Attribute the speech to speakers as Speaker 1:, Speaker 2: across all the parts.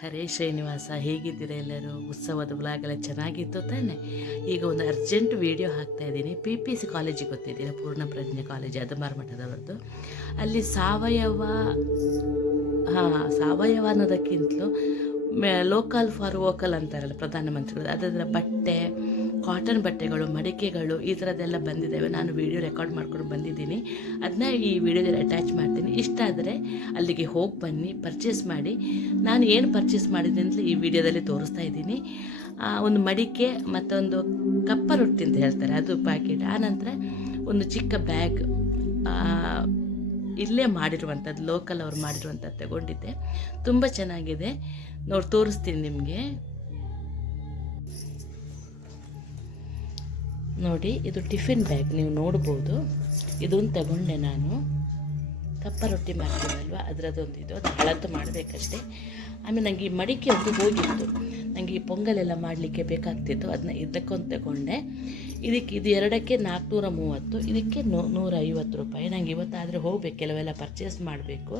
Speaker 1: ಹರೇ ಶ್ರೀನಿವಾಸ, ಹೇಗಿದ್ದೀರ ಎಲ್ಲರೂ? ಉತ್ಸವದ ಬ್ಲಾಗ್ ಎಲ್ಲ ಚೆನ್ನಾಗಿತ್ತು ತಾನೆ? ಈಗ ಒಂದು ಅರ್ಜೆಂಟ್ ವಿಡಿಯೋ ಹಾಕ್ತಾ ಇದ್ದೀನಿ. ಪಿ ಪಿ ಸಿ ಕಾಲೇಜಿಗೆ ಗೊತ್ತಿದ್ದೀರಾ ಪೂರ್ಣ ಪ್ರಜ್ಞೆ ಕಾಲೇಜ್ ಅದಮಾರ್ ಮಠದವ್ರದ್ದು ಅಲ್ಲಿ ಸಾವಯವ, ಹಾಂ, ಸಾವಯವ ಅನ್ನೋದಕ್ಕಿಂತಲೂ ಲೋಕಲ್ ಫಾರ್ ವೋಕಲ್ ಅಂತಾರಲ್ಲ ಪ್ರಧಾನಮಂತ್ರಿಗಳು ಅದರ ಬಟ್ಟೆ ಕಾಟನ್ ಬಟ್ಟೆಗಳು, ಮಡಿಕೆಗಳು ಈ ಥರದ್ದೆಲ್ಲ ಬಂದಿದ್ದಾವೆ. ನಾನು ವಿಡಿಯೋ ರೆಕಾರ್ಡ್ ಮಾಡ್ಕೊಂಡು ಬಂದಿದ್ದೀನಿ. ಅದನ್ನ ಈ ವಿಡಿಯೋದಲ್ಲಿ ಅಟ್ಯಾಚ್ ಮಾಡ್ತೀನಿ. ಇಷ್ಟ ಆದರೆ ಅಲ್ಲಿಗೆ ಹೋಗಿ ಬನ್ನಿ ಪರ್ಚೇಸ್ ಮಾಡಿ. ನಾನು ಏನು ಪರ್ಚೇಸ್ ಮಾಡಿದೆ ಅಂತ ಈ ವಿಡಿಯೋದಲ್ಲಿ ತೋರಿಸ್ತಾ ಇದ್ದೀನಿ. ಒಂದು ಮಡಿಕೆ ಮತ್ತೊಂದು ಕಪ್ಪ ರೊಟ್ಟಿ ಅಂತ ಹೇಳ್ತಾರೆ. ಅದು ಪ್ಯಾಕೆಟ್ ಆನಂತರ ಒಂದು ಚಿಕ್ಕ ಬ್ಯಾಗ್ ಇಲ್ಲೇ ಮಾಡಿರುವಂಥದ್ದು ಲೋಕಲ್ ಅವ್ರು ಮಾಡಿರುವಂಥದ್ದು ತಗೊಂಡಿದ್ದೆ. ತುಂಬ ಚೆನ್ನಾಗಿದೆ. ನೋಡಿ, ತೋರಿಸ್ತೀನಿ ನಿಮಗೆ. ನೋಡಿ, ಇದು ಟಿಫಿನ್ ಬ್ಯಾಗ್, ನೀವು ನೋಡ್ಬೋದು. ಇದೊಂದು ತಗೊಂಡೆ ನಾನು. ಕಪ್ಪ ರೊಟ್ಟಿ ಮಾಡ್ತೀವಲ್ವ ಅದರದ್ದೊಂದು ಇದು. ಅದು ಹಳತ್ತು ಮಾಡಬೇಕಷ್ಟೇ. ಆಮೇಲೆ ನನಗೆ ಈ ಮಡಿಕೆ ಒಂದು ಹೋಗಿತ್ತು. ನನಗೆ ಈ ಪೊಂಗಲೆಲ್ಲ ಮಾಡಲಿಕ್ಕೆ ಬೇಕಾಗ್ತಿತ್ತು. ಅದನ್ನ ಇದಕ್ಕೊಂದು ತಗೊಂಡೆ. ಇದಕ್ಕೆ ಇದು ಎರಡಕ್ಕೆ ನಾಲ್ಕುನೂರ ಮೂವತ್ತು, ಇದಕ್ಕೆ ನೂ, ನೂರ ಐವತ್ತು ರೂಪಾಯಿ. ನನಗೆ ಇವತ್ತಾದರೆ ಹೋಗ್ಬೇಕು, ಕೆಲವೆಲ್ಲ ಪರ್ಚೇಸ್ ಮಾಡಬೇಕು.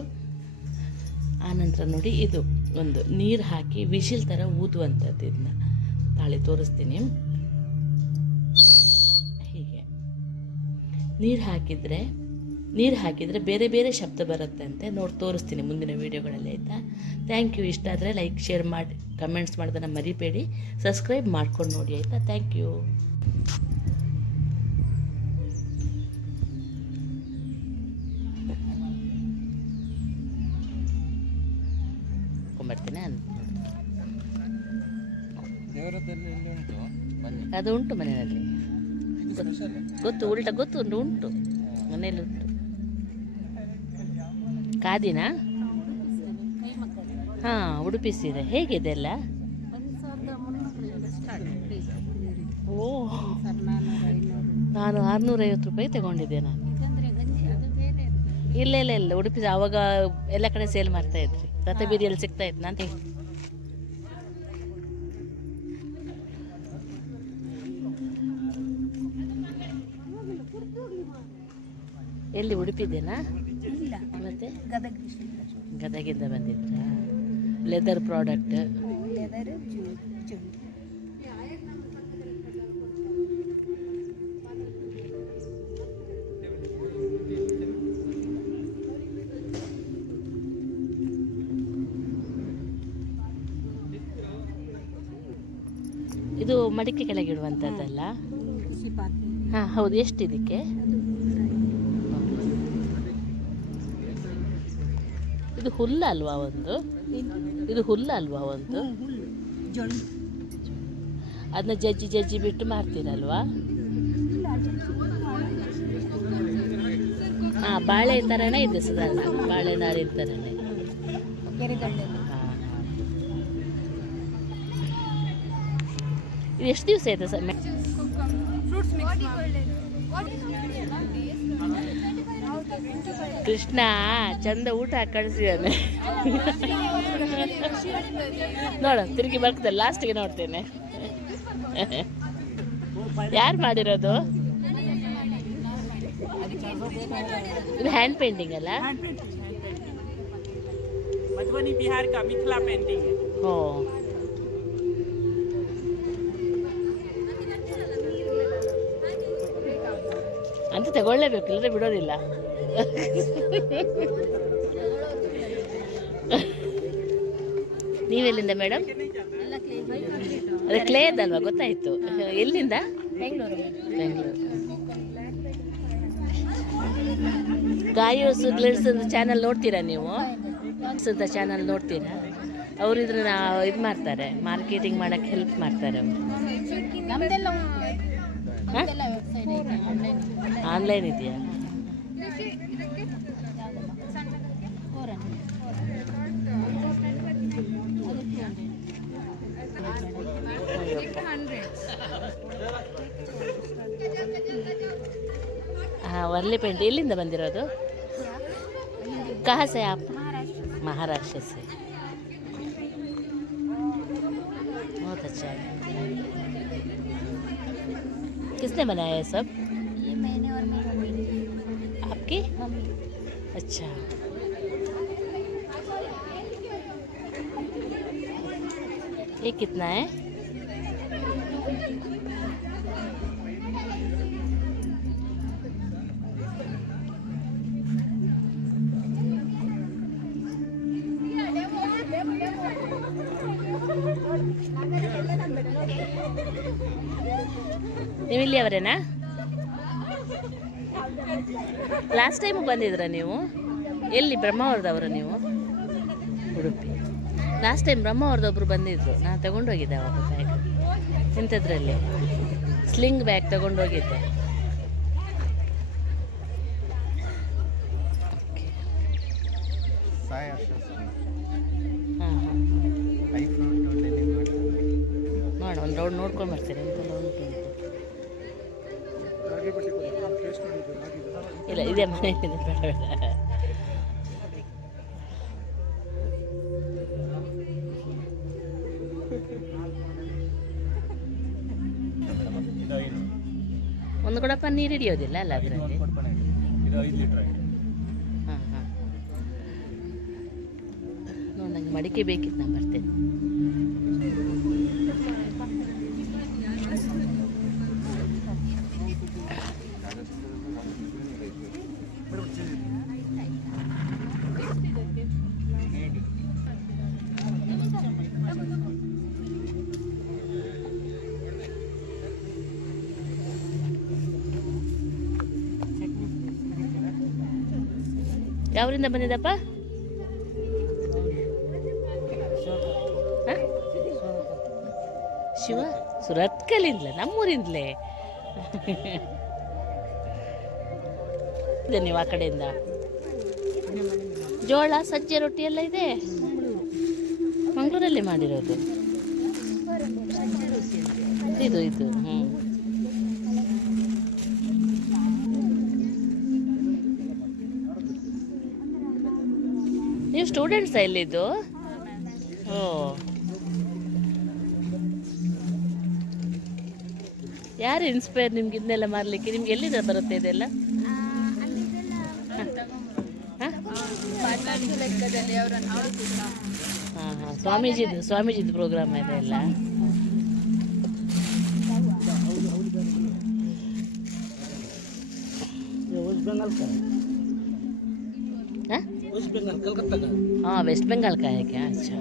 Speaker 1: ಆನಂತರ ನೋಡಿ, ಇದು ಒಂದು ನೀರು ಹಾಕಿ ವಿಶಿಲ್ ಥರ ಊದುವಂಥದ್ದು ಇದನ್ನ ತಾಳಿ ತೋರಿಸ್ತೀನಿ. ನೀರು ಹಾಕಿದರೆ ನೀರು ಹಾಕಿದರೆ ಬೇರೆ ಬೇರೆ ಶಬ್ದ ಬರುತ್ತೆ ಬರುತ್ತಂತೆ ನೋಡಿ ತೋರಿಸ್ತೀನಿ ಮುಂದಿನ ವೀಡಿಯೋಗಳಲ್ಲಿ ಆಯಿತಾ? ಥ್ಯಾಂಕ್ ಯು ಇಷ್ಟ ಆದರೆ ಲೈಕ್ ಶೇರ್ ಮಾಡಿ ಕಮೆಂಟ್ಸ್ ಮಾಡೋದನ್ನು ಮರಿಬೇಡಿ. ಸಬ್ಸ್ಕ್ರೈಬ್ ಮಾಡ್ಕೊಂಡು ನೋಡಿ ಆಯಿತಾ? ಥ್ಯಾಂಕ್ ಯು ಅದು ಉಂಟು ಮನೆಯಲ್ಲಿ. ಗೊತ್ತು, ಉಲ್ಟ ಗೊತ್ತು ಉಂಟು ಉಂಟು ಮನೇಲಿ ಉಂಟು. ಕಾದಿನ ಹಾಂ ಉಡುಪಿ ಸೀರೆ ಹೇಗಿದೆ ಎಲ್ಲ? ಓ, ನಾನು ಆರುನೂರೈವತ್ತು ರೂಪಾಯಿ ತಗೊಂಡಿದ್ದೆ ನಾನು. ಇಲ್ಲ ಇಲ್ಲ ಇಲ್ಲ ಉಡುಪಿ ಆವಾಗ ಎಲ್ಲ ಕಡೆ ಸೇಲ್ ಮಾಡ್ತಾ ಇದ್ರಿ. ರಥಬೀದಿಯಲ್ಲಿ ಸಿಗ್ತಾ ಇತ್ತು, ನಾನು ಎಲ್ಲಿ ಉಡುಪಿದ್ದೇನಾ ಮತ್ತೆ? ಗದಗಿಂದ ಬಂದಿದ್ರಾ? ಲೆದರ್ ಪ್ರಾಡಕ್ಟ್ ಇದು ಮಡಿಕೆ ಕೆಳಗಿಡುವಂಥದ್ದಲ್ಲ ಹಾಂ ಹೌದು. ಎಷ್ಟು ಇದಕ್ಕೆ ಇದು ಹುಲ್ಲ ಅಲ್ವಾ ಒಂದು? ಇದು ಹುಲ್ಲ ಅಲ್ವಾ ಒಂದು? ಅದನ್ನ ಜಜ್ಜಿ ಜಜ್ಜಿ ಬಿಟ್ಟು ಮಾಡ್ತೀರಲ್ವಾ ಹಾಂ ಬಾಳೆ ಥರನೇ ಇದೆ ಸುಧಾರಣ. ಬಾಳೆ ನಾರಿನ ಥರನೇ ಇದು ಎಷ್ಟು ದಿವಸ ಆಯ್ತು ಸರ್? ಕೃಷ್ಣ ಚಂದ ಊಟ ಹಾಕಿ ಕಳಿಸಿದ್ದಾನೆ ನೋಡ ತಿರುಗಿ ಬರ್ತದೆ ಲಾಸ್ಟಿಗೆ ನೋಡ್ತೇನೆ ಯಾರು ಮಾಡಿರೋದು ಇದು ಹ್ಯಾಂಡ್ ಪೇಂಟಿಂಗ್ ಅಲ್ಲ
Speaker 2: मधुबनी बिहार का मिथिला पेंटिंग है
Speaker 1: ಓ ಅಂತ ತಗೊಳ್ಳೇಬೇಕು ಇಲ್ಲದ್ರೆ ಬಿಡೋದಿಲ್ಲ ನೀವೆಲ್ಲಿಂದ ಮೇಡಮ್ ಅದೇ ಕ್ಲೇದಲ್ವಾ ಗೊತ್ತಾಯ್ತು. ಎಲ್ಲಿಂದ? ಬೆಂಗಳೂರು. ಗಾಯೋಸ್ ಗ್ಲಿಡ್ಸ್ ಅಂತ ಚಾನಲ್ ನೋಡ್ತೀರಾ ನೀವು? ಅಂತ ಚಾನಲ್ ನೋಡ್ತೀರಾ? ಅವರು ಇದನ್ನ ಇದು ಮಾಡ್ತಾರೆ ಮಾರ್ಕೆಟಿಂಗ್ ಮಾಡಕ್ಕೆ ಹೆಲ್ಪ್ ಮಾಡ್ತಾರೆ ಅವರು. ಆನ್ಲೈನ್ ಇದೆಯಾ? ಹಾಂ ವರ್ಲಿ ಪೇಂಟ್ ಎಲ್ಲಿಂದ ಬಂದಿರೋದು कहाँ से आप महाराष्ट्र से बहुत अच्छा है किसने बनाया है सब आपकी
Speaker 3: मम्मी
Speaker 1: अच्छा ये कितना है ನೀವು ಇಲ್ಲಿಯವರೇನಾ ಲಾಸ್ಟ್ ಟೈಮ್ ಬಂದಿದ್ರ ನೀವು? ಎಲ್ಲಿ ಬ್ರಹ್ಮಾವರದವರು ನೀವು? ಉಡುಪಿ. ಲಾಸ್ಟ್ ಟೈಮ್ ಬ್ರಹ್ಮಾವರದೊಬ್ರು ಬಂದಿದ್ರು. ನಾನು ತಗೊಂಡೋಗಿದ್ದೆ ಅವಾಗ ಬ್ಯಾಗ್ ಇಂಥದ್ರಲ್ಲಿ ಸ್ಲಿಂಗ್ ಬ್ಯಾಗ್ ತಗೊಂಡೋಗಿದ್ದೆ ಹಾಂ ಹಾಂ ನೋಡ ಒಂದು ರೌಂಡ್ ನೋಡ್ಕೊಂಡು ಬರ್ತೀನಿ ಅಂತ. ಇಲ್ಲ ಇದೇ ಮನೆಯಲ್ಲಿ ಬೇಡ ಬೇಡ
Speaker 4: ಇದು ಐದು
Speaker 1: ಒಂದು ಕೊಡಪ್ಪ ನೀರು ಹಿಡಿಯೋದಿಲ್ಲ ಅಲ್ಲ ಅದರಲ್ಲಿ
Speaker 4: ಕೊಡ್ಪಣೆ ಇದು ಐದು ಲೀಟ್ರ್ ಆಗಿದೆ
Speaker 1: ಹಾಂ ಹಾಂ ನೋಡಿ ನಂಗೆ ಮಡಿಕೆ ಬೇಕಿತ್ತು ಯಾವರಿಂದ ಬಂದಿದ್ದಪ್ಪ? ಶಿವ? ಸುರತ್ಕಲಿಂದಲೇ ನಮ್ಮೂರಿಂದಲೇ? ಇದೆ ನೀವು ಆ ಕಡೆಯಿಂದ. ಜೋಳ, ಸಜ್ಜೆ ರೊಟ್ಟಿ ಎಲ್ಲ ಇದೆ? ಮಂಗಳೂರಲ್ಲಿ ಮಾಡಿರೋದು. ಇದು ಇದು ಹ್ಞೂ ಸ್ಟೂಡೆಂಟ್ಸ್ ಇಲ್ಲಿದ್ದು? ಓ. ಯಾರು ಇನ್ಸ್ಪೈರ್ ನಿಮ್ಗೆ ಇದನ್ನೆಲ್ಲ ಮಾಡಲಿಕ್ಕೆ? ನಿಮ್ಗೆ ಎಲ್ಲಿಂದ ಬರುತ್ತೆ ಇದೆಲ್ಲ? ಹಾಂ? ಹಾಂ ಸ್ವಾಮೀಜಿದು ಸ್ವಾಮೀಜಿದು ಪ್ರೋಗ್ರಾಮ್ ಇದೆ ಎಲ್ಲ.
Speaker 5: ವೆಸ್ಟ್
Speaker 1: ಬೆಂಗಾಲ್
Speaker 5: वेस्ट बंगाल कलकत्ता का
Speaker 1: हाँ वेस्ट बंगाल का है क्या अच्छा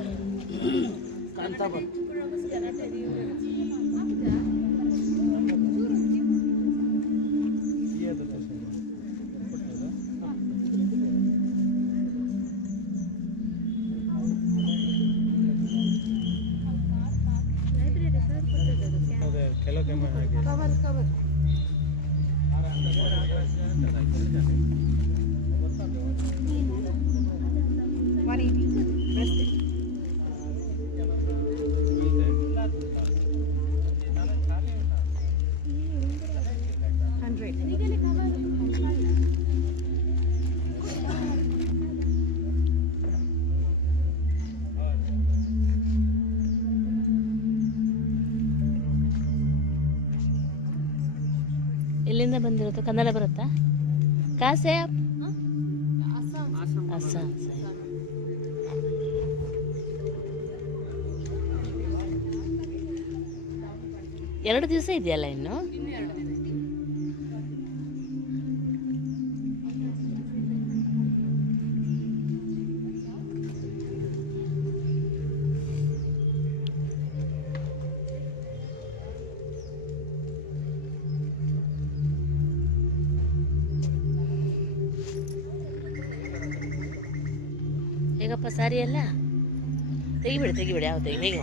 Speaker 1: ಎಲ್ಲಿಂದ ಬಂದಿರೋದು? ಕನ್ನಡ ಬರುತ್ತಾ? ಕಾಸೆ? ಅಸ್ಸಾಂ. ಎರಡು ದಿವಸ ಇದೆಯಲ್ಲ ಇನ್ನು? ಹೇಗಪ್ಪ ಸಾರಿ ಅಲ್ಲ? ತೆಗಿಬಿಡಿ ತೆಗಿಬಿಡಿ ಯಾವ ತೆಗಿ ಹೇಗೆ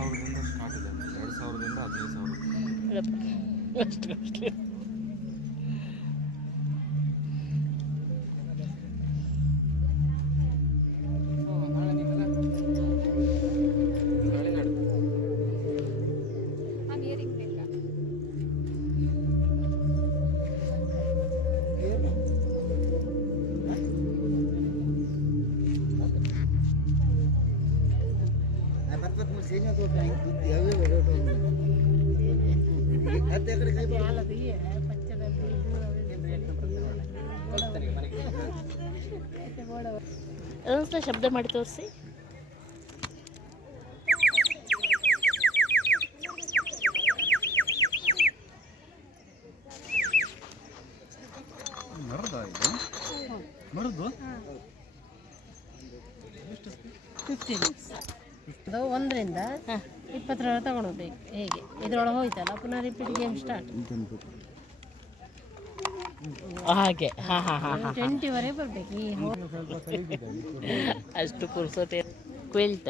Speaker 4: ಎರಡು ಸಾವಿರದಿಂದ ಹದಿನೈದು ಸಾವಿರ.
Speaker 1: ಅಷ್ಟು. ಅದೊಂದ್ಸಲ ಶಬ್ದ ಮಾಡಿ ತೋರಿಸಿ.
Speaker 6: ಒಂದ್ರಿಂದ
Speaker 1: ಒಂದರಿಂದ
Speaker 6: ಇಪ್ಪತ್ತರವರೆಗೆ ತಗೊಂಡೋಗ್ಬೇಕು ಹೇಗೆ? ಇದ್ರೊಳಗೆ ಹೋಯ್ತಲ್ಲ ಪುನಃ ರಿಪೀಟ್ ಗೇಮ್ ಸ್ಟಾರ್ಟ್
Speaker 1: ಹಾಗೆ. ಹಾಂ ಹಾಂ ಹಾಂ ಹಾಂ
Speaker 6: ಟ್ವೆಂಟಿವರೆಗೆ ಬರಬೇಕು ಈ
Speaker 1: ಅಷ್ಟು ಪುರ್ಸೊತೆ ಕ್ವಿಲ್ಟ್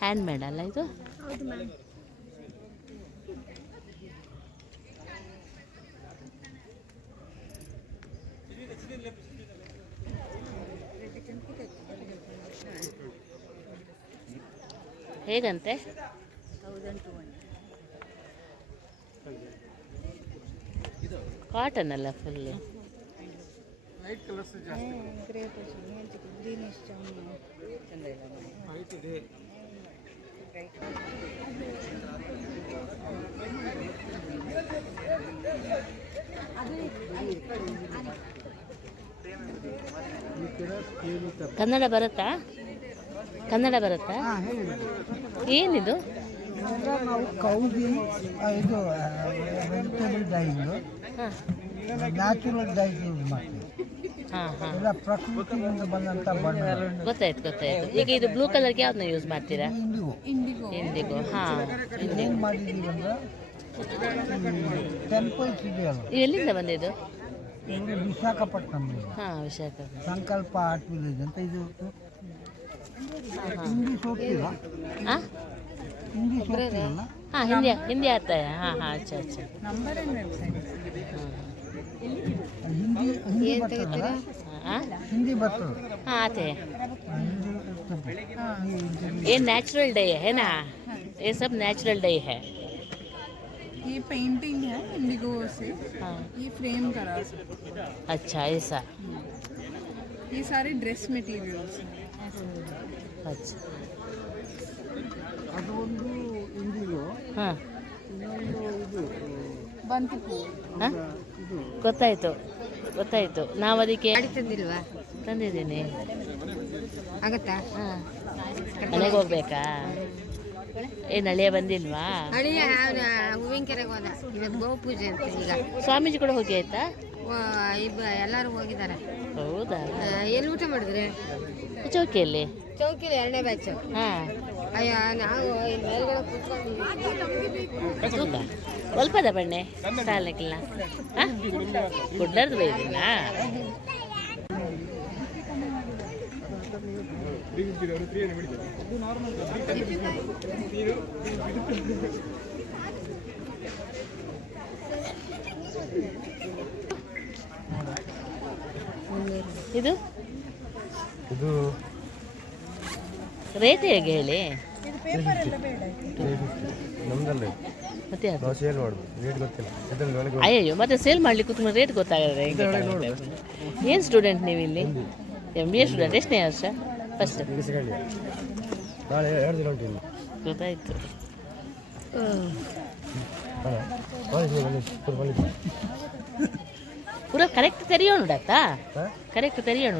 Speaker 1: ಹ್ಯಾಂಡ್ ಮೇಡ್ ಅಲ್ಲ ಇದು? ಹೇಗಂತೆ? ಕಾಟನ್ ಅಲ್ಲ ಫುಲ್ ಕನ್ನಡ ಬರುತ್ತಾ? ಕನ್ನಡ ಬರುತ್ತಾ? ಏನಿದು?
Speaker 5: ನಾವು ಕೌದಿ ಇದು ವೆಜಿಟೇಬಲ್
Speaker 1: ಹಾಂ.
Speaker 5: ನ್ಯಾಚುರಲ್ ಡೈಸ್ ಯೂಸ್ ಮಾಡ್ತೀವಿ.
Speaker 1: ಹಾಂ ಹಾಂ.
Speaker 5: ಎಲ್ಲ ಪ್ರಕೃತಿಯಿಂದ ಬಂದಂಥ ಬಣ್ಣ.
Speaker 1: ಗೊತ್ತಾಯ್ತು ಗೊತ್ತಾಯ್ತು. ಈಗ ಇದು ಬ್ಲೂ ಕಲರ್ಗೆ ಯಾವ್ದನ್ನ ಯೂಸ್ ಮಾಡ್ತೀರಾ?
Speaker 5: ಇಂಡಿಗೋ
Speaker 1: ಇಂಡಿಗೋ ಹಾಂ. ಇಂಡಿಗೋ
Speaker 5: ಏನು ಮಾಡಿದ್ದೀವಿ ಅಂದ್ರೆ ಟೆಂಪಲ್ಸ್ ಇದೆಯಲ್ಲ
Speaker 1: ಇದು ಎಲ್ಲಿಂದ ಬಂದಿದ್ದು?
Speaker 5: ಇವರು ವಿಶಾಖಪಟ್ಟಣಂ
Speaker 1: ಹಾಂ ವಿಶಾಖ
Speaker 5: ಸಂಕಲ್ಪ ಆರ್ಟ್ ವಿಲೇಜ್ ಅಂತ ಇದು. ಇಂಗ್ಲೀಷ್
Speaker 1: ಹಾಂ. हाँ हिंदी हिंदी आता है हाँ हाँ अच्छा अच्छा
Speaker 5: नंबर हिंदी हिंदी
Speaker 1: हाँ आते हैं ये नेचुरल डे है ना ये सब नेचुरल डे है
Speaker 7: ये पेंटिंग है इंडिगो से
Speaker 1: हाँ
Speaker 7: ये फ्रेम करा
Speaker 1: अच्छा ऐसा
Speaker 7: ये सारे ड्रेस मटेरियल्स
Speaker 1: अच्छा
Speaker 5: ಅದು ಒಂದು ಇಂಡಿಗೋ
Speaker 1: ಹಾಂ? ಹಾಂ ಗೊತ್ತಾಯ್ತು. ಗೊತ್ತಾಯ್ತು. ನಾವು ಅದಕ್ಕೆ
Speaker 6: ತಂದಿಲ್ವಾ?
Speaker 1: ತಂದಿದ್ದೀನಿ.
Speaker 6: ಆಗತ್ತಾ?
Speaker 1: ಹಾಂ. ಮನೆಗೆ ಹೋಗ್ಬೇಕಾ? ಏನು ಅಳಿಯ ಬಂದಿಲ್ವಾ?
Speaker 6: ಅಳಿಯ ಹೂವಿನ ಕೆರೆಗೆ ಹೋದ. ಇವತ್ತು ಗೋವು ಪೂಜೆ ಅಂತ ಈಗ.
Speaker 1: ಸ್ವಾಮೀಜಿ ಕೂಡ ಹೋಗಿ ಆಯ್ತಾ?
Speaker 6: ಇಬ್ಬ ಎಲ್ಲರೂ ಹೋಗಿದ್ದಾರೆ
Speaker 1: ಹೌದಾ?
Speaker 6: ಎಲ್ಲಿ ಊಟ ಮಾಡಿದ್ರೆ?
Speaker 1: ಚೌಕಿಯಲ್ಲಿ.
Speaker 6: ಚೌಕಿಲಿ ಎರಡನೇ ಬ್ಯಾಚು
Speaker 1: ಹಾಂ.
Speaker 6: ಅಯ್ಯ ನಾವು ಇಲ್ಲಿ ಮೇಲ್ಗಡೆ ಕೂತ್ಕೊಂಡಿದ್ದೀವಿ.
Speaker 1: ತೂಕ ಸ್ವಲ್ಪದ ಬಣ್ಣೆ? ಸಾಲಕ್ಕಿಲ್ಲ. ಹಾಂ? ಗುಡ್ಡರ್ದು ಬೈದಿನಾ ಇದು?
Speaker 4: ಇದು
Speaker 1: ರೇಟ್ ಹೇಗೆ ಹೇಳಿ ಮತ್ತೆ ಅಯ್ಯೋ
Speaker 4: ನಾವು ಸೇಲ್ ರೇಟ್ ಗೊತ್ತಿಲ್ಲ. ಇದರಲ್ಲಿ ಒಳಗೆ
Speaker 1: ಅಯ್ಯಯ್ಯೋ ಮತ್ತೆ ಸೇಲ್ ಮಾಡ್ಲಿಕ್ಕೆ ತುಂಬ ರೇಟ್ ಗೊತ್ತಾಗಲ್ಲ ಏನು ಸ್ಟೂಡೆಂಟ್ ನೀವು ಇಲ್ಲಿ ಎಂ ಬಿ ಎ ಸ್ಟೂಡೆಂಟ್ ಎಷ್ಟನೇ ವರ್ಷ? ಫಸ್ಟ್ ಗೊತ್ತಾಯ್ತು.
Speaker 4: ಪೂರ
Speaker 1: ಕರೆಕ್ಟ್
Speaker 4: ತೆರೆಯೋಣ
Speaker 1: ಕರೆಕ್ಟ್
Speaker 4: ತೆರೆಯೋಣ